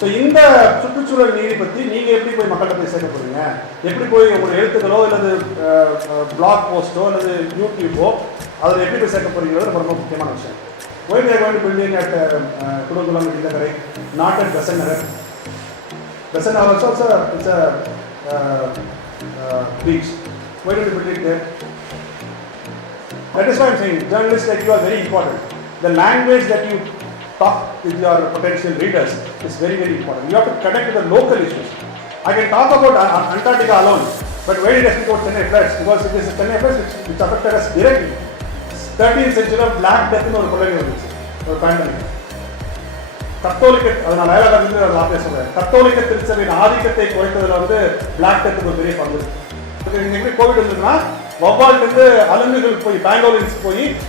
So இந்த சுற்றுச்சூழல் நீதி பற்றி நீங்கள் எப்படி போய் மக்கள்கிட்ட போய் சேர்க்க போகிறீங்க, எப்படி போய் உங்களோட எழுத்துக்களோ அல்லது பிளாக் போஸ்ட்டோ அல்லது யூடியூப்போ அதில் எப்படி போய் சேர்க்க போகிறீங்கிறது ரொம்ப முக்கியமான விஷயம். Why we are going to building at Kudangulam in the correct, not at Besant Nagar. Besant Nagar also it's a beach. Why do we build it there? That is why I am saying journalists like you are very important. The language that you talk with your potential readers is very, very important. You have to connect with the local issues. I can talk about Antarctica alone, but why did I speak about Chennai floods? Because it is Chennai floods which affected us directly. 13th century of Black Death in ஒரு கொள்ளை வந்துச்சு, ஒரு pandemic. கத்தோலிக்க, அதை நான் அயலாளர்கள் அதை வார்த்தையை சொல்கிறேன், கத்தோலிக்க திருச்சபையின் ஆதிக்கத்தை குறைத்ததில் வந்து பிளாக் டெத்துக்கு ஒரு பெரிய பங்கு. இன்னைக்கு எப்படி கோவிட் வந்ததுன்னா வவ்வால்ட்டு அலுங்குகள் போய்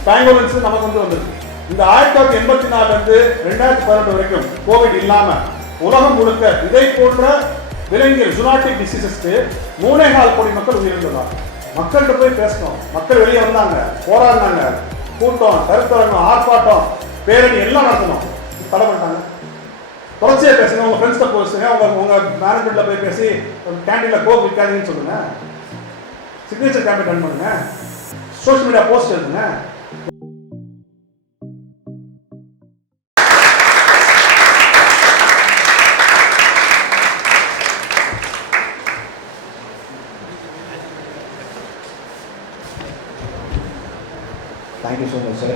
பேங்கோலின்ஸ் நமக்கு வந்துருக்கு. இந்த 1984 2018 வரைக்கும் கோவிட் இல்லாம உலகம் முழுக்க இதை போன்ற விலங்கியல் ஜூனாட்டிக் டிசீசஸ்க்கு 3.4 கோடி மக்கள் உயிரிழந்துள்ளார். மக்கள்கிட்ட போய் பேசணும், மக்கள் வெளியே வந்தாங்க, போராடினாங்க, கூட்டம், கருத்தரங்கம், ஆர்ப்பாட்டம், பேரணி எல்லாம் நடத்தணும். தடை பண்ணிட்டாங்க. தொடர்ச்சியா பேசுங்க, உங்க ஃப்ரெண்ட்ஸ்ட பேசுங்க, உங்க மேனேஜ்மெண்ட்ல போய் பேசி கேண்டீன்ல கோக் விற்காதீங்கன்னு சொல்லுங்க, சிக்னேச்சர் கேம்பெயின் ரன் பண்ணுங்க, சோஷியல் மீடியா போஸ்ட் எழுதுங்க. Thank you so much, sir.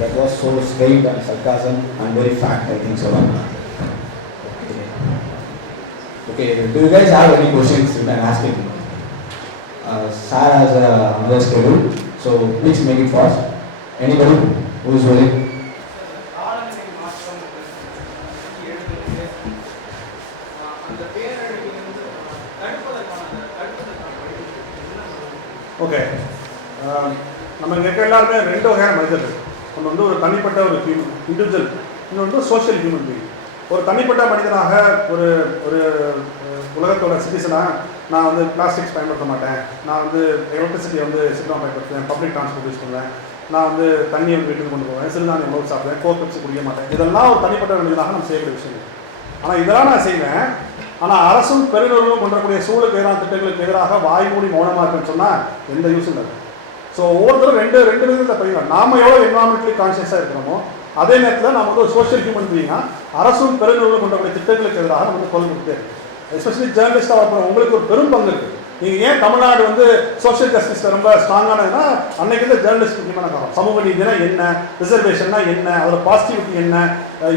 That was so straight and sarcasm and very fact, I think so. Okay, do you guys have any questions you can ask him? Sir has another schedule, so please make it fast. Anybody who is willing? Okay. நம்ம இங்கே இருக்க எல்லாருமே 2 வகையான மனிதர்கள். நம்ம வந்து ஒரு தனிப்பட்ட ஒரு இண்டிவிஜுவல், இன்னொன்று சோஷியல் ஹியூமன் பீயிங். ஒரு தனிப்பட்ட மனிதனாக ஒரு ஒரு உலகத்தோட சிட்டிசனாக நான் வந்து பிளாஸ்டிக்ஸ் பயன்படுத்த மாட்டேன், நான் வந்து எலக்ட்ரிசிட்டியை வந்து சிக்கனமாக பயன்படுத்துவேன், பப்ளிக் டிரான்ஸ்போர்ட் யூஸ் பண்ணுவேன், நான் வந்து தண்ணியை வந்து வீட்டுக்கு கொண்டு போவேன், சிறுதானியம் உணவு சாப்பிடுவேன், கோக் வச்சு குடிக்க மாட்டேன். இதெல்லாம் ஒரு தனிப்பட்ட மனிதனாக நம்ம செய்யக்கூடிய விஷயங்கள். ஆனால் இதெல்லாம் நான் செய்வேன். ஆனால் அரசும் பெருநிறுவனம் கொண்டக்கூடிய சூழலுக்கு எதிரான திட்டங்களுக்கு எதிராக வாய்மூடி மௌனமாக இருக்குன்னு சொன்னால் எந்த யூஸும் இல்லை. ஸோ ஒவ்வொருத்தரும் ரெண்டு விதத்தில் பதிவாங்க. நாம் எவ்வளோ என்வரான்மெண்டலி கான்ஷியஸாக இருக்கிறோமோ அதே நேரத்தில் நம்ம வந்து ஒரு சோஷியல் ஹியூமன் பீயிங்காக அரசும் பெருநிறுவனம் கொண்டக்கூடிய திட்டங்களுக்கு எதிராக நம்ம வந்து குரல் கொடுத்தே இருக்கு. எஸ்பெஷலி ஜேர்னலிஸ்டாக இருக்கிற உங்களுக்கு ஒரு பெரும் பங்கு இருக்குது. நீங்கள் ஏன் தமிழ்நாடு வந்து சோஷியல் ஜஸ்டிஸில் ரொம்ப ஸ்ட்ராங்கானதுன்னா அன்னைக்கு வந்து ஜேர்னலிஸ்ட் முக்கியமான காரணம். சமூக நீதினா என்ன, ரிசர்வேஷன்னா என்ன, அதோட பாசிட்டிவிட்டி என்ன,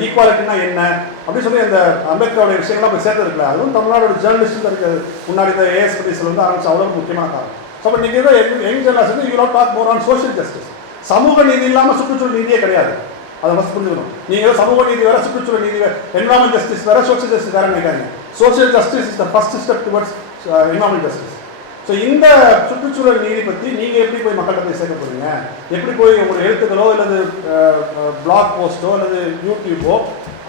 ஈக்குவாலிட்டினா என்ன அப்படின்னு சொல்லி அந்த அம்பேத்கருடைய விஷயங்கள்லாம் போய் சேர்த்துருக்கல. அதுவும் தமிழ்நாடோட ஜேர்னலிஸ்ட் இருக்கிறது முன்னாடி இந்த ஏஎஸ் பீஸில் வந்து ஆரம்பிச்சு அவ்வளோ முக்கியமான காரணம். ஸோ அப்போ நீங்கள் தான் யங் ஜெனரேஷன் வந்து you not talk more on social justice. சமூக நீதி இல்லாமல் சுற்றுச்சூழல் நீதியே கிடையாது. அதை ஃபஸ்ட் புரிஞ்சுக்கணும். நீங்கள் சமூக நீதி வேறு, சுற்றுச்சூழல் நீதி வேறு, என்வரான்மெண்ட் ஜஸ்டிஸ் வேறு, சோஷியல் ஜஸ்டிஸ் வேறு நினைக்காங்க. Social justice is the first step towards environment justice. So இந்த சுற்றுச்சூழல் நீதி பற்றி நீங்கள் எப்படி போய் மக்கள்கிட்ட போய் சேர்க்க போகிறீங்க, எப்படி போய் உங்களோட எழுத்துக்களோ அல்லது பிளாக் போஸ்ட்டோ அல்லது யூடியூப்போ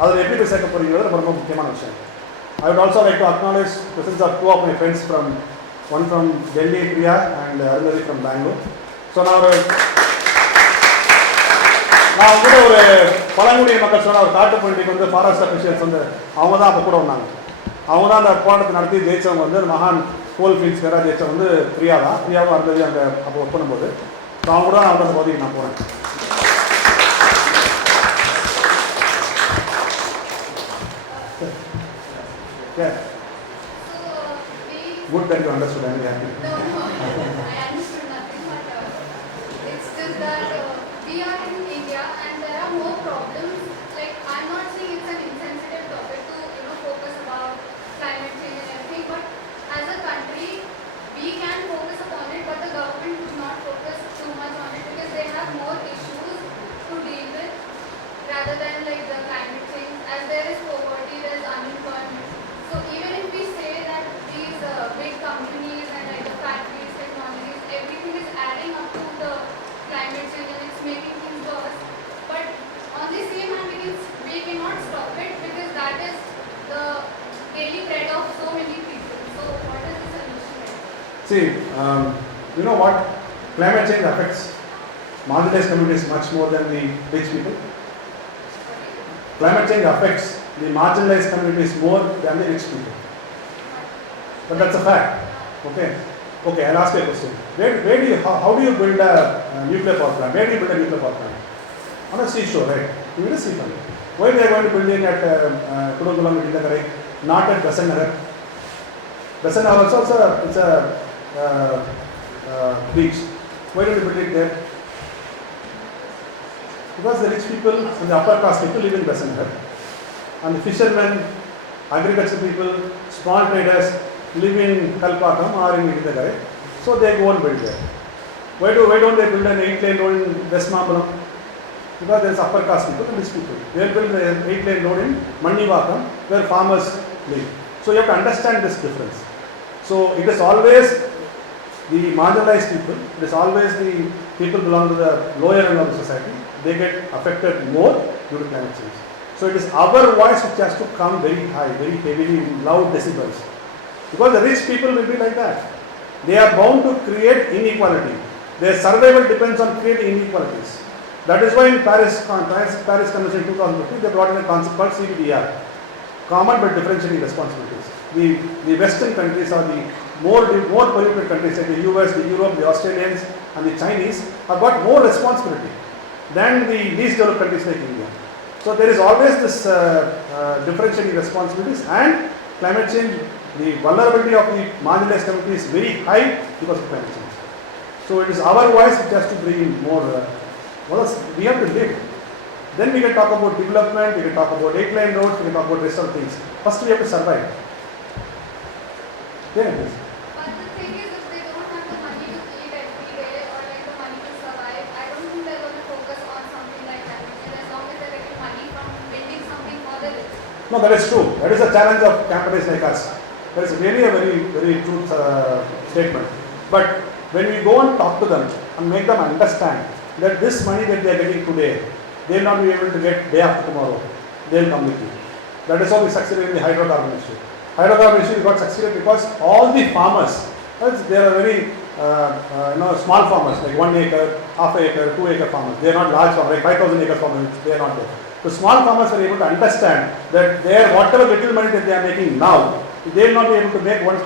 அதில் எப்படி போய் சேர்க்க போகிறீங்கிறது ரொம்ப முக்கியமான விஷயம். I would also like to acknowledge the presence of 2 of my friends from one from Delhi, Priya, and Arundhati from Bangalore. So நான் கூட ஒரு பழங்குடிய மக்கள் சொன்ன ஒரு காட்டு பண்டிகைக்கு வந்து ஃபாரஸ்ட் அஃபிஷியல்ஸ் வந்து அவங்க தான் அப்போ கூட வந்தாங்க. அவங்க தான் அந்த போராட்டத்தை நடத்தி ஜெயிச்சவங்க வந்து மகான் கோல் ஃபீல்ட்ஸ் வேற ஜெயிச்சவங்க வந்து பிரியா தான். பிரியாவும் அருந்ததி அங்கே அப்போ ஒர்க் பண்ணும்போது அவங்க கூட அந்த பகுதிக்கு நான் போகிறேன். Yeah. Good that you understood. I'm happy. No, I understood nothing, but it's just that we are in India and there are more problems. Like, I'm not saying it's an insensitive topic to focus about climate change and everything, but as a country we can focus upon it, but the government does not focus too much on it because they have more issues to deal with rather than like the climate change. As there is poverty, there is unemployment. So even if we say that these big companies and like the factories, technologies, everything is adding up to the climate change and it's making things worse. But on the same hand, we cannot stop it because that is the daily bread of so many people. So what is the solution? See, you know what? Climate change affects marginalized communities much more than the rich people. Climate change affects the marginalized communities more than the rich people. But that's a fact. Okay. Okay, I'll ask you a question. Where do you, how do you build a nuclear power plant? Where do you build a nuclear power plant? On a seashore, right? You will see from it. Why they are going to build it at Kudankulam, Indakarai, not at Besant Nagar? Besant Nagar also it's a beach. Why don't you build it there? Because the rich people and the upper caste people live in Besant Nagar, and the fishermen, agriculture people, small traders live in Kalpakam or in Indakarai, so they go and build there. Why don't they build an 8-lane road in West Mambalam? Because there is upper caste people and rich people. They will build an 8-lane road in Mandivakam where farmers live. So you have to understand this difference. So it is always the marginalized people, it is always the people belong to the lower end of the society, they get affected more due to climate change. So it is our voice which has to come very high, very heavily, in loud decibels. Because the rich people will be like that. They are bound to create inequality. Their survival depends on creating inequalities. That is why in Paris Convention in 2015, they brought in a concept called CBDR, common but differentiating responsibilities. The Western countries are the more polluted countries like the US, the Europe, the Australians and the Chinese have got more responsibility than the least developed countries like India. So there is always this differentiating responsibilities, and climate change, the vulnerability of the marginalized community is very high because of climate change. So it is our voice which has to bring in more, we have to live. Then we can talk about development, we can talk about 8-lane roads, we can talk about rest of things. First we have to survive. Yeah, please. But the thing is, if they don't have the money to eat every day or like the money to survive, I don't think they're going to focus on something like that. As long as they're getting money from building something for the rich. No, that is true. That is a challenge of companies like us. That is really a very true statement. But when we go and talk to them and make them understand that this money that they are getting today, they will not be able to get day after tomorrow. They will come with you. That is how we succeeded in the hydrocarbon issue. Hydrocarbon issue got succeeded because all the farmers, they are very small farmers like 1 acre, half acre, 2 acre farmers. They are not large farmers, like 5,000 acre farmers. They are not there. The small farmers are able to understand that their whatever little money that they are making now, they will not be able to make once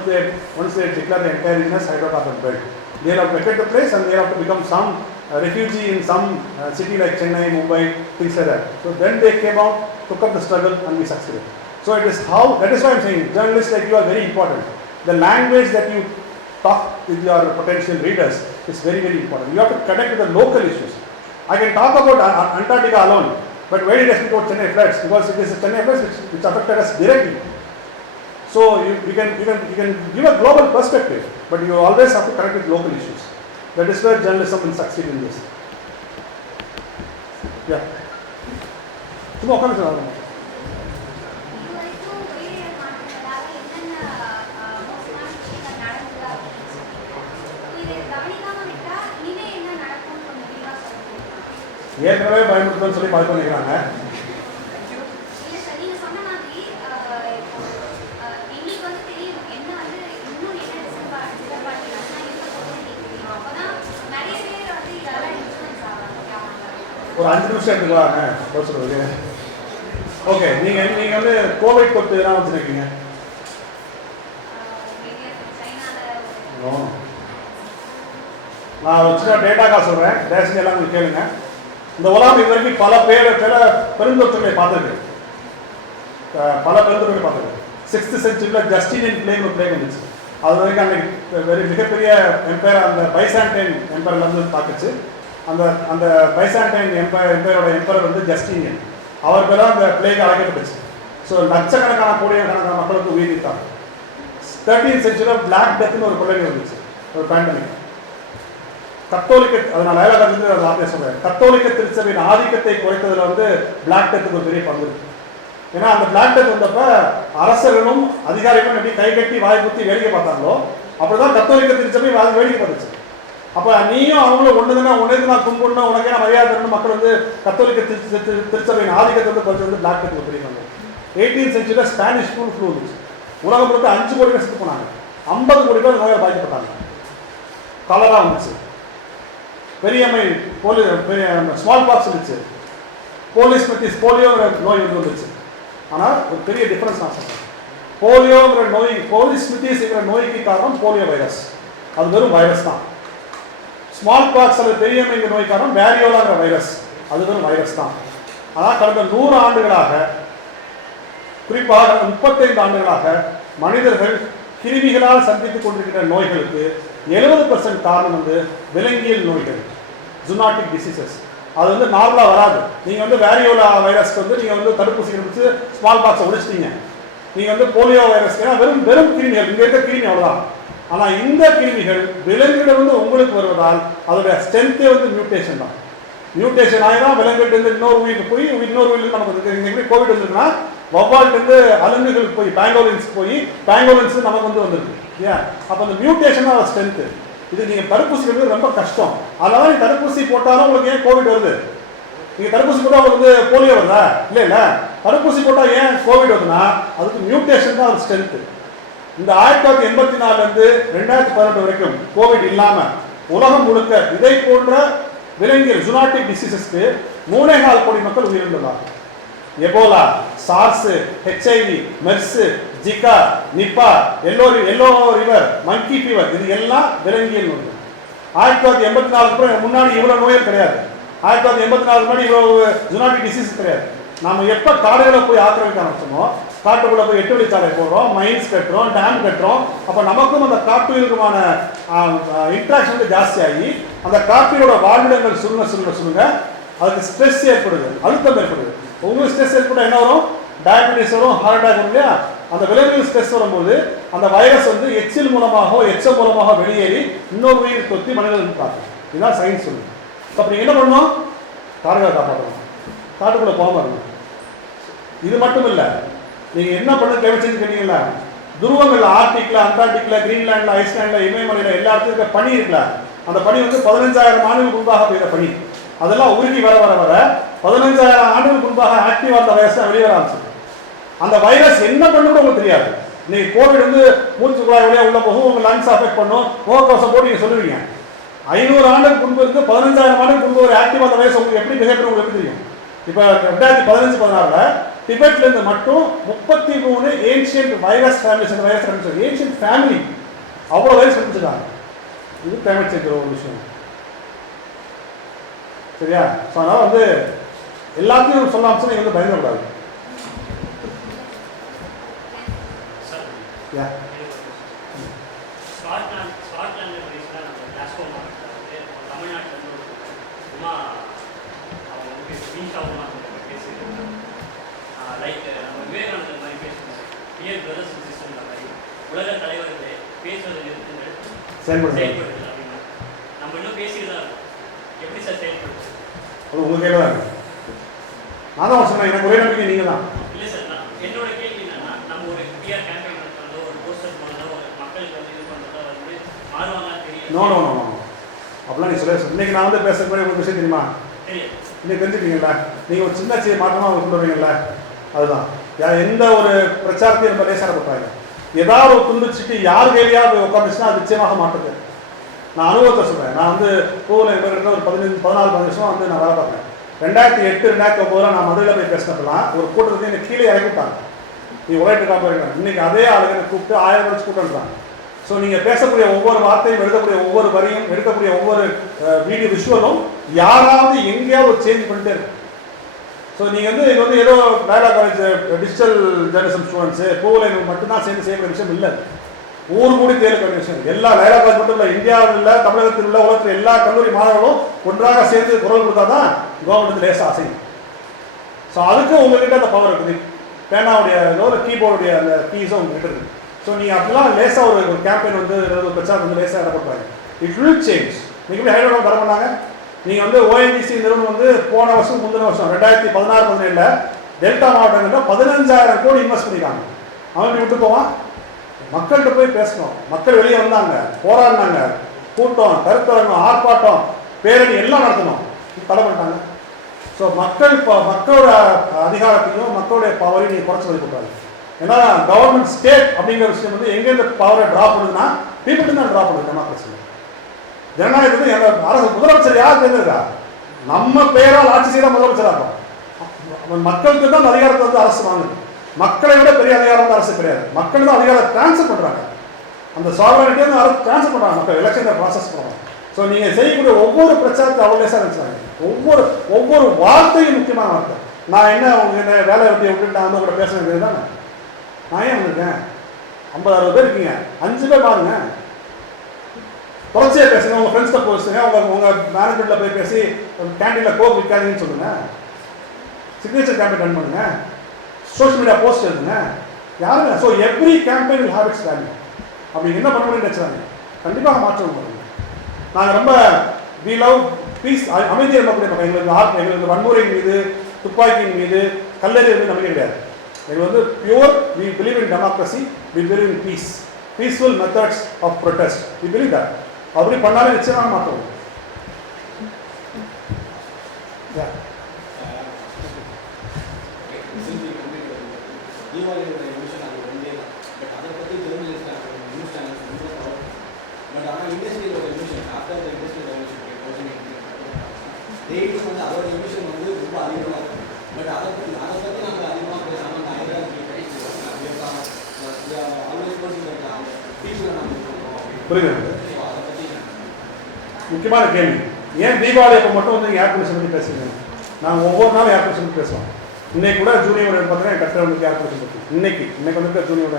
they declare the entire region as hydrocarbon belt. They will have to vacate the place and they have to become some refugee in some city like Chennai, Mumbai, things like that. So then they came out, took up the struggle, and we succeeded. So it is how, that is why I am saying, journalists like you are very important. The language that you talk with your potential readers is very important. You have to connect with the local issues. I can talk about Antarctica alone, but why did I speak about Chennai floods? Because it is the Chennai floods which affected us directly. So you can give a global perspective, but you always have to connect with local issues. That is where journalism will succeed in this. Yeah. Tomorrow, come on. ஏற்கனவே பயமுறுத்துன்னு சொல்லி பார்த்து பண்ணிக்கிறாங்க. ஒரு 5 நிமிஷம் எடுத்துக்கலாங்க சொல்றது. Okay, நீங்க வந்து கோவிட் தொற்று எல்லாம் வச்சுருக்கீங்க. நான் வச்சுருக்க டேட்டாக்காக சொல்கிறேன், டேஷன் எல்லாம் நீங்கள் கேளுங்க. இந்த உலகம் இது வரைக்கும் பல பெருந்தொற்றுகளை பார்த்துருக்கு. பல பெருந்தொற்றுகளை பார்த்துருக்கு. 6th செஞ்சுரியில் ஜஸ்டினியன் பிளேக் பிளேக் வந்துச்சு. அது வரைக்கும் அன்றைக்கு மிகப்பெரிய எம்பையர் அந்த பைசாண்டைன் எம்பையர்லேருந்து தாக்குச்சு. அந்த பைசாண்டைன் எம்பையரோட எம்பையர் வந்து ஜஸ்டினியன். அவர் பேராக அந்த பிளேக் அழைக்கப்பட்டுச்சு. ஸோ லட்சக்கணக்கான மக்களுக்கு உயிரிட்டாங்க. 13th செஞ்சுரியில் பிளாக் டெத்னு ஒரு கொள்ளை வந்துச்சு, ஒரு பேண்டமிக். கத்தோலிக்க, அதை நான் லைலா கருத்து அதை வார்த்தையை சொல்கிறேன், கத்தோலிக்க திருச்சபையின் ஆதிக்கத்தை குறைத்ததில் வந்து பிளாக் டெத்துக்கு ஒரு பெரிய பங்கு இருக்கு. ஏன்னா அந்த பிளாக் டெத் வந்தப்ப அரசர்களும் அதிகாரிகளும் எப்படி கை கட்டி வாய் குத்தி வேடிக்கை பார்த்தாங்களோ அப்படிதான் கத்தோலிக்க திருச்சபை வேடிக்கை பார்த்துச்சு. அப்போ நீயும் அவங்களும் ஒன்றுக்கு நான் கும்பிடணும், உனக்கே நான் மரியாதை தரணும், மக்கள் வந்து கத்தோலிக்க திருச்சபையின் ஆதிக்கத்தை வந்து கொஞ்சம் வந்து பிளாக் டெத்துக்கு பெரிய பங்கு. 18th செஞ்சுரியில் ஸ்பானிஷ் ஃப்ளூ வந்துச்சு. உலகம் பொறுத்து 5 கோடி பேர் செத்து போனாங்க. 50 கோடி பேர் நோயால் பாதிக்கப்பட்டாங்க. கலரா வந்துச்சு, பெரியம்மை ஸ்மால் பாக்ஸ் இருந்துச்சு, போலியோ நோய் வந்துச்சு. ஆனால் ஒரு பெரிய டிஃபரன்ஸ் நான் சொல்கிறேன். போலியோங்கிற நோய், போலிஸ்மிட்டிஸ்ங்கிற நோய்க்கு காரணம் போலியோ வைரஸ், அது வெறும் வைரஸ் தான். ஸ்மால் பாக்ஸ் அல்லது பெரியம்மைங்கிற நோய் காரணம் வேரியோலாங்கிற வைரஸ், அது வெறும் வைரஸ் தான். ஆனால் கடந்த 100 ஆண்டுகளாக, குறிப்பாக 35 ஆண்டுகளாக மனிதர்கள் கிருமிகளால் சந்தித்துக் கொண்டிருக்கிற நோய்களுக்கு 70% காரணம் வந்து விலங்கியல் நோய்கள், ஜூனாட்டிக் டிசீசஸ். அது வந்து நார்மலாக வராது. நீங்கள் வந்து வேரியோலா வைரஸ்க்கு வந்து நீங்கள் வந்து தடுப்பூசி கண்டுபிடிச்சு ஸ்மால் பாக்ஸை ஒழிச்சிட்டீங்க. நீங்கள் வந்து போலியோ வைரஸ்க்கு வெறும் வெறும் கிருமிகள், இங்கே இருக்க கிருமி அவ்வளோதான். ஆனால் இந்த கிருமிகள் விலங்கிடம் வந்து உங்களுக்கு வருவதால் அதோடைய ஸ்ட்ரென்த்தே வந்து மியூட்டேஷன் தான். மியூட்டேஷன் ஆகி தான் விலங்குகிட்ட இன்னொரு உயிருக்கு போய் இன்னொரு உயிருக்கு நமக்கு வந்து எப்படி கோவிட் வந்துருக்குன்னா வவ்வால்ட்டு அலுங்குகளுக்கு போய் பேங்கோலின்ஸ் போய் பேங்கோலின்ஸ் நமக்கு வந்து வந்துருக்கு. ஏன் அப்போ அந்த மியூட்டேஷன் தான் ஸ்ட்ரென்த்து. இது நீங்கள் தடுப்பூசி வந்து ரொம்ப கஷ்டம். அதனால நீங்கள் தடுப்பூசி போட்டாலும் உங்களுக்கு ஏன் கோவிட் வருது? நீங்கள் தடுப்பூசி போட்டால் உங்களுக்கு வந்து போலியோ வருதா? இல்லை இல்லை, தடுப்பூசி போட்டால் ஏன் கோவிட் வருதுன்னா அதுக்கு மியூட்டேஷன் தான் ஒரு ஸ்ட்ரென்த்து. இந்த 1984 2018 வரைக்கும் கோவிட் இல்லாமல் உலகம் முழுக்க இதை போன்ற விலங்கியல் ஜூனாட்டிக் டிசீசஸ்க்கு 3.25 கோடி மக்கள் உயிரிழந்துள்ளார். Ebola, SARS, HIV, MERS, Zika, Nipah, yellow river, monkey fever, இது எல்லாம் விலங்கியல் நோய்கள். 1984 முன்னாடி இவ்வளவு நோய்கள் கிடையாது. 1984 முன்னாடி இவ்வளவு ஜூனாட்டிக் டிசீஸ் கிடையாது. நாம எப்ப காடுகளை போய் ஆக்கிரமிக்க ஆரம்பிச்சோமோ, காட்டுக்குள்ள போய் 8 வழிச்சாலை போடுறோம், மைன்ஸ் கட்டுறோம், டேம் கட்டுறோம். அப்ப நமக்கும் அந்த காட்டுயிலுக்குமான இன்ட்ராக்ஷன் வந்து ஜாஸ்தியாகி அந்த காட்டுகளோட வாழ்விடங்கள் சுருங்க அதுக்கு ஸ்ட்ரெஸ் ஏற்படுது, அழுத்தம் ஏற்படுது. உங்களுக்கு ஸ்ட்ரெஸ் ஏற்பட்டால் என்ன வரும்? டயபெட்டிஸ் வரும், ஹார்ட் அட்டாக் வரும் இல்லையா? அந்த விலங்குகள் ஸ்ட்ரெஸ் வரும்போது அந்த வைரஸ் வந்து எச்சில் மூலமாக எச்சம் மூலமாக வெளியேறி இன்னொரு உயிர் தொத்தி மனிதர்கள் பார்க்கணும். இதுதான் சயின்ஸ் சொல்லுது. அப்போ நீங்கள் என்ன பண்ணணும்? காடுகளை காப்பாற்றணும், காட்டுக்குள்ளே போகாமல் இருக்கணும். இது மட்டும் இல்லை, நீங்கள் என்ன பண்ண கிளைமேட் சேஞ்ச் கேட்டீங்களா? துருவங்கள் ஆர்டிக்ல, அண்டார்டிக்ல, கிரீன்லாண்டில், ஐஸ்லாண்டில், இமயமலையில் எல்லா இடத்துல இருக்க பனி இருக்குல்ல, அந்த பனி வந்து 15,000 ஆண்டுகளுக்கு முன்பாக பெய்த பனி. அதெல்லாம் உருகி வர 15,000 ஆண்டுகளுக்கு முன்பாக ஆக்டிவாக அந்த வைரஸ் தான் வெளியே வர ஆரம்பிச்சது. அந்த வைரஸ் என்ன பண்ணுன்னு உங்களுக்கு தெரியாது. இன்னைக்கு கோவிட் வந்து மூச்சு குழாய் வழியா உள்ள போகும், உங்க லங்ஸ் அஃபெக்ட் பண்ணும், முகக்கவசம் போட்டு நீங்க சொல்லுவீங்க. 500 ஆண்டுக்கு முன்பு இருக்கு, 15,000 ஆண்டுக்கு முன்பு ஒரு ஆக்டிவா அந்த வைரஸ் உங்களுக்கு எப்படி பிஹேவ் உங்களுக்கு எப்படி தெரியும்? இப்போ 2015-16 டிபெட்ல இருந்து மட்டும் 33 ஏன்ஷியன்ட் வைரஸ் ஃபேமிலிஸ், அந்த வைரஸ் கண்டுபிடிச்சாங்க. ஏன்ஷியன்ட் ஃபேமிலி அவ்வளோ வைரஸ் கண்டுபிடிச்சிருக்காங்க. இது கிளைமேட் சேஞ்ச் ஒரு விஷயம். சரியா? ஸோ அதனால வந்து எல்லாத்தையும் சொல்ல ஆரம்பிச்சு நீங்கள் வந்து பயந்துடக்கூடாது. உலக தலைவர்களே பேசுவதை நிறுத்துங்கள், செயல்படுது. நம்ம இன்னும் பேசிதான் எப்படி சார் செயல்படுது? அது உங்க கையில தான் இருக்கு. நான் தான் சொன்னேன், எனக்கு ஒரே நம்பிக்கை நீங்க தான். இல்லை சார், என்னோட கேள்வி என்னன்னா, நம்ம ஒரு பிஆர் கேம்பெயின் பண்ணுறதோ ஒரு போஸ்டர் பண்ணுறதோ மக்களுக்கு வந்து இது பண்ணுறதோ வந்து மாறுவாங்கன்னு தெரியும். நோ நோ நோ நோ அப்படிலாம் நீ சொல்ல. இன்னைக்கு நான் வந்து பேசுறது கூட உங்களுக்கு விஷயம் தெரியுமா? தெரியும். இன்னைக்கு தெரிஞ்சுக்கிங்களா? நீங்கள் ஒரு சின்ன சின்ன மாற்றமாக அவங்க கொண்டு வரீங்களா? அதுதான் எந்த ஒரு பிரச்சாரத்தையும் ரொம்ப லேசாக போட்டாங்க. ஏதாவது ஒரு துண்டுச்சிட்டு யார் கையிலையாவது போய் உட்காந்துச்சுன்னா அது நிச்சயமாக மாட்டுது. நான் அனுபவத்தை சொல்கிறேன். நான் வந்து பூவில் இருக்கிற ஒரு 14 வருஷம் வந்து நான் வேலை பார்த்தேன். 2008 2009 நான் மதுரையில் போய் பேசினப்பெல்லாம் ஒரு கூட்டத்துக்கு என்னை கீழே இறக்கிட்டாங்க. நீ உழைட்டு காப்பாங்க. இன்னைக்கு அதே ஆளுகளை கூப்பிட்டு 1000 வச்சு கூப்பிட்டுறாங்க. ஸோ நீங்கள் பேசக்கூடிய ஒவ்வொரு வார்த்தையும், எழுதக்கூடிய ஒவ்வொரு வரியும், எடுக்கக்கூடிய ஒவ்வொரு வீடியோ விஷுவலும் யாராவது எங்கேயாவது ஒரு சேஞ்ச் பண்ணிட்டே இருக்கு. ஸோ நீங்கள் வந்து இது வந்து ஏதோ Laila college digital journalism students பூவில் மட்டும்தான் சேர்ந்து செய்யக்கூடிய விஷயம் இல்லை. ஊர் கூடி தேர்வுக்கூடிய விஷயம். எல்லா லைலா காலேஜ் மட்டும் இல்லை, இந்தியாவில் உள்ள, தமிழகத்தில் உள்ள, உலகத்தில் எல்லா கல்லூரி மாணவர்களும் ஒன்றாக சேர்ந்து குரல் கொடுத்தா தான் கவர்மெண்ட் லேசாக அசையும். ஸோ அதுக்கு உங்ககிட்ட அந்த பவர் இருக்குது. பேனாவுடைய ஏதோ ஒரு கீபோர்டுடைய அந்த கீஸும் உங்ககிட்ட இருக்குது. ஸோ நீங்கள் அப்படிலாம் லேசாக ஒரு கேம்பெயின் வந்து ஒரு பிரச்சாரம் வந்து லேசாக இடப்படுறாங்க. It will change. நீங்கள் எப்படி ஹைட்ரோட தர பண்ணாங்க? நீங்கள் வந்து ONGC நிறுவனம் வந்து போன வருஷம் முந்தின வருஷம் 2016-17 டெல்டா மாவட்டங்களில் 15,000 கோடி இன்வெஸ்ட் பண்ணியிருக்காங்க. அவன் இப்படி விட்டு போவான்? மக்கள்கிட்ட போய் பேசணும். மக்கள் வெளியே வந்தாங்க, போராடினாங்க, கூட்டம், கருத்தரங்கம், ஆர்ப்பாட்டம், பேரணி எல்லாம் நடத்தணும். தடை பண்ணிட்டாங்க. ஸோ மக்களோட அதிகாரத்தையும் மக்களுடைய பவரையும் நீங்கள் குறைச்சி மதிப்பிட்டாங்க. ஏன்னா கவர்மெண்ட் ஸ்டேட் அப்படிங்கிற விஷயம் வந்து எங்கேருந்து பவரை ட்ராப் பண்ணுதுன்னா பீப்புள்கிட்ட தான் ட்ராப் பண்ணுது. டெமோக்ரஸி ஜனநாயகத்துக்கு எங்கள் அரசு முதலமைச்சர் யார் தேர்ந்தெடுக்கா? நம்ம பேரால் ஆட்சி செய்தால் முதலமைச்சராக இருக்கும். மக்களுக்கு தான் அந்த அதிகாரத்தை வந்து அரசு வாங்குது. மக்களை விட பெரிய அதிகாரம் வந்து அரசு கிடையாது. மக்கள் தான் அதிகாரம் டிரான்ஸ்ஃபர் பண்ணுறாங்க. அந்த சாவரனிட்டி வந்து அரசு டிரான்ஸ்ஃபர் பண்ணுறாங்க, மக்கள் எலெக்ஷன் ப்ராசஸ் பண்ணுறாங்க. ஸோ நீங்கள் செய்யக்கூடிய ஒவ்வொரு பிரச்சாரத்தை அவ்வளோசாக இருந்துச்சாங்க. ஒவ்வொரு வார்த்தையும் முக்கியமான வார்த்தை. நான் என்ன உங்களுக்கு என்ன வேலை வெட்டியை விட்டுட்டு நான் வந்து கூட பேசுறது தானே. நான் ஏன் வந்திருக்கேன்? 50-60 பேர் இருக்கீங்க, 5 பேர் பாருங்க, தொடர்ச்சியாக பேசுங்க. உங்கள் ஃப்ரெண்ட்ஸ்கிட்ட பேசுங்க, உங்கள் மேனேஜ்மெண்ட்டில் போய் பேசி கேண்டீனில் கோக் விற்காதீங்கன்னு சொல்லுங்கள். சிக்னேச்சர் கேம்பெயின் ரன் பண்ணுங்க, சோஷியல் மீடியா போஸ்ட் எழுதுங்க. யாருங்க? So every campaign will have it's value. அப்படி என்ன பண்ண முடியும்னு நினச்சாங்க, கண்டிப்பாக மாற்றம் பண்ணுங்க. நாங்கள் ரொம்ப வி லவ் பீஸ், அமைதியாக இருக்கக்கூடிய மக்கள். எங்களுக்கு வன்முறையின் மீது, துப்பாக்கியின் மீது, கல்லறி மீது நம்பிக்கை கிடையாது. எங்களுக்கு வந்து pure, we believe in democracy, we believe in peace, peaceful methods of protest, we believe that. அப்படி பண்ணாலே நிச்சயமாக மாற்றம். புரியுது. முக்கியமான கேள்வி, ஏன் தீபாவளி அப்போ மட்டும் வந்து ஏர் பொல்யூஷன் பற்றி பேசுறீங்க? நாங்கள் ஒவ்வொரு நாளும் ஏர் பொல்யூஷன் பற்றி பேசுவோம். இன்னைக்கு கூட ஜூனியர் பார்த்தீங்கன்னா என் கட்டுறவங்களுக்கு ஏர் பொல்யூஷன் பற்றி, இன்னைக்கு வந்து ஜூனியர்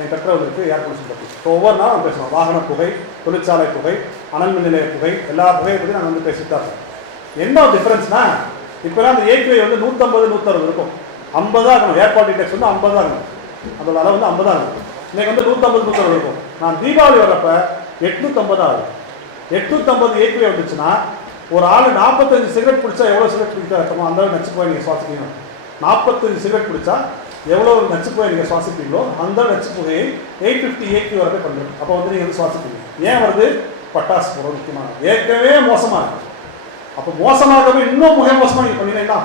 என் கட்டுறவங்களுக்கு ஏர் பொல்யூஷன் பற்றி. ஸோ ஒவ்வொரு நாளும் பேசுவோம். வாகன புகை, தொழிற்சாலை புகை, அனல் மின் நிலைய புகை, எல்லா புகையை பற்றி நாங்கள் வந்து பேசிட்டு தான் இருக்கோம். என்ன டிஃபரன்ஸ்னா, இப்போலாம் அந்த ஏக்யூஐ வந்து 150-160 இருக்கும், 50 தான் இருக்கணும். ஏர் குவாலிட்டி இண்டெக்ஸ் வந்து 50 தான் இருக்கணும், அதோட அளவு வந்து 50 தான் இருக்கும். இன்னைக்கு வந்து 150-160 இருக்கும். நான் தீபாவளி வரப்ப 850 ஆகும். 850 ஏக்யூஐ வந்துச்சுன்னா ஒரு ஆள் 45 சிகரெட் பிடிச்சா எவ்வளோ சிகரெட் பிடிச்சா இருக்கணும், அந்த நச்சு போய் நீங்கள் சுவாசிக்கணும். 45 சிகரெட் பிடிச்சா எவ்வளோ நச்சு போய் நீங்கள் சுவாசிப்பீங்களோ அந்த நச்சு புகையை 850 ஏக்யூ வரப்பே பண்ணுறது. அப்போ வந்து நீங்கள் வந்து சுவாசிப்பீங்க. ஏன் வருது? பட்டாசு போட முக்கியமான, ஏற்கனவே மோசமாக இருக்குது. அப்போ மோசமாகவே இன்னும் மோசமாக நீங்கள் பண்ணீங்கன்னா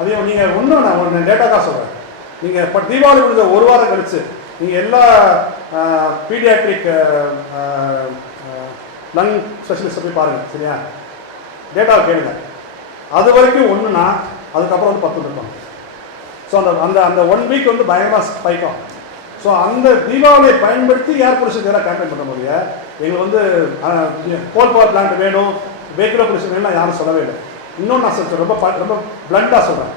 அதே நீங்கள் ஒன்றும் நான் டேட்டாக்காக சொல்கிறேன். நீங்கள் இப்போ தீபாவளி முடிஞ்ச ஒரு வாரம் கழிச்சு நீங்கள் எல்லா பீடியாட்ரிக் லங் ஸ்பெஷலிஸ்ட்டை போய் பாருங்கள், சரியா? டேட்டாவை கேளுங்க. அது வரைக்கும் ஒன்றுனா அதுக்கப்புறம் வந்து 10 இருக்கும். ஸோ அந்த அந்த 1 வீக் வந்து பயங்கரமாக ஸ்பைக்கும். ஸோ அந்த தீபாவளியை பயன்படுத்தி ஏர் பொல்யூஷன் எல்லாம் கேம்பெயின் பண்ண முடியாது. எங்களுக்கு வந்து கோல் பவர் பிளான்ட் வேணும், வெஹிக்குலர் பொல்யூஷன் வேணும் யாரும் சொல்லவே இல்லை. இன்னொன்று நான் சொல்கிறேன், ரொம்ப பிளண்டாக சொல்கிறேன்.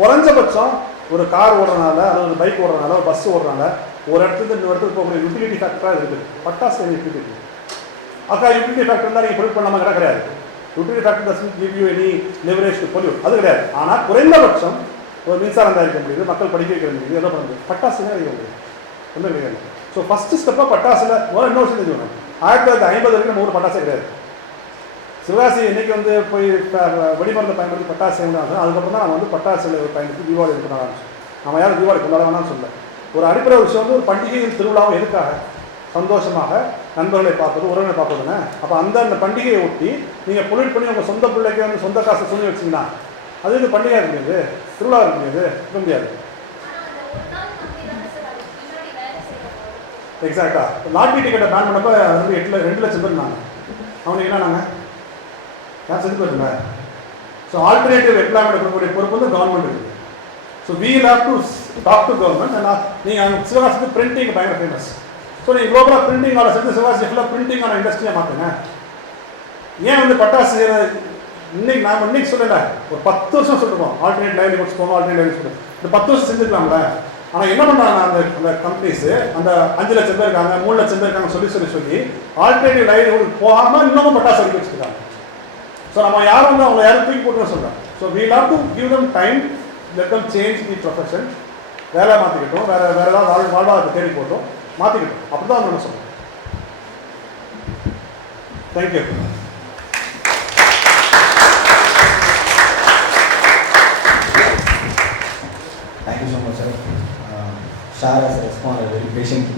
குறைஞ்சபட்சம் ஒரு கார் ஓடுறதுனால, அல்லது ஒரு பைக் ஓடுறதுனால, ஒரு பஸ் ஓடுறதுனால ஒரு இடத்துக்கு இன்னொரு இடத்துக்கு போகக்கூடிய யூட்டிலிட்டி ஃபேக்டராக இருக்குது. பட்டாசு யூட்டிலிட்டி அக்கா யூட்டிலிட்டி ஃபேக்டர் இருந்தால் நீங்கள் பொல்யூட் பண்ணாமல் கிடையாது. Utility factor doesn't give you any leverage to pollute, அது கிடையாது. ஆனால் குறைந்தபட்சம் ஒரு மின்சாரம் தயாரிக்க முடியுது, மக்கள் படிக்க வைக்க முடியுது, எல்லாம் பண்ண முடியும். பட்டாசு தான் அடிக்க முடியும், ஒன்றும் கிடையாது. ஸோ ஃபஸ்ட்டு ஸ்டெப்பாக பட்டாசில் முதல்ல இன்னொரு விஷயம் தெரிஞ்சுக்கணும். 1950 வரைக்கும் 3 பட்டாசே கிடையாது. சிவகாசி இன்னைக்கு வந்து போய் வெடிமருந்தை பயன்படுத்தி பட்டாசு செய்யணும். அதுக்கப்புறம் தான் நம்ம வந்து பட்டாசுகளை பயன்படுத்தி தீபாவளி கொண்டாட ஆரம்பிச்சோம். நம்ம யாரும் தீபாவளி கொண்டாட வேணாம்னு சொல்ல. ஒரு அடிப்படை விஷயம் வந்து ஒரு பண்டிகையின் திருவிழாவும் எதுக்காக? சந்தோஷமாக நண்பர்களை பார்ப்பது, உறவினை பார்ப்பதுன்னு. அப்போ அந்த பண்டிகையை ஒட்டி நீங்கள் பொல்யூட் பண்ணி உங்கள் சொந்த பிள்ளைக்கு வந்து சொந்த காசை சொல்லி வச்சிங்கன்னா அது வந்து பண்டிகை இருக்க முடியாது, திருவிழா இருக்க முடியாது, இருக்க முடியாது. எக்ஸாக்டாக லாட்ரி டிக்கெட்டை பேன் பண்ணப்போ அது வந்து 2 லட்சம் பேர் இருந்தாங்க. அவனுக்கு என்னன்னாங்க? யார் செஞ்சு போயிருங்க. ஸோ ஆல்டர்னேட்டிவ் எம்ப்ளாய்மெண்ட் இருக்கக்கூடிய பொறுப்பு வந்து கவர்மெண்ட் இருக்குது. So we have to talk to government. நீங்கள் அங்கே சிவகாசிக்கு பிரிண்டிங் பயங்கர ஃபேமஸ். ஸோ நீங்கள் குளோபலாக பிரிண்டிங் ஆட சேர்த்து சிவகாசி ஃபுல்லாக பிரிண்டிங்கான இண்டஸ்ட்ரியாக மாற்றுங்க. ஏன் வந்து பட்டாசு இன்னைக்கு நாம் இன்னைக்கு சொல்லலை, ஒரு 10 வருஷம் சொல்லிருக்கோம். ஆல்டர்னேட் லைவ்லிஹுட்ஸ் போகணும், ஆல்டர்னேட் லைவ்லிஹுட்ஸ் போகணும். இந்த 10 வருஷம் செஞ்சுக்கலாம்ல. ஆனால் என்ன பண்ணாங்க அந்த கம்பெனிஸு, அந்த 5 லட்சம் பேர் இருக்காங்க, 3 லட்சம் பேர் இருக்காங்க சொல்லி ஆல்டர்னேட்டிவ் லைவ்லிஹுட் போகாமல் இன்னமும் பட்டாசு அடிக்க வச்சுருக்காங்க. ஸோ நம்ம யாரும் வந்து அவங்க யாரும் தூக்கி போட்டுன்னு சொல்கிறோம். So we have to give them time, let them change the profession. வேலை மாற்றிக்கிட்டோம், வேறு ஏதாவது வாழ்வாதாரத்தை தேடி போட்டோம், மாற்றிக்கிட்டோம். அப்படி தான் நம்ம சொல்கிறோம். Thank you. Thank you so much, sir. Shah has responded very patiently.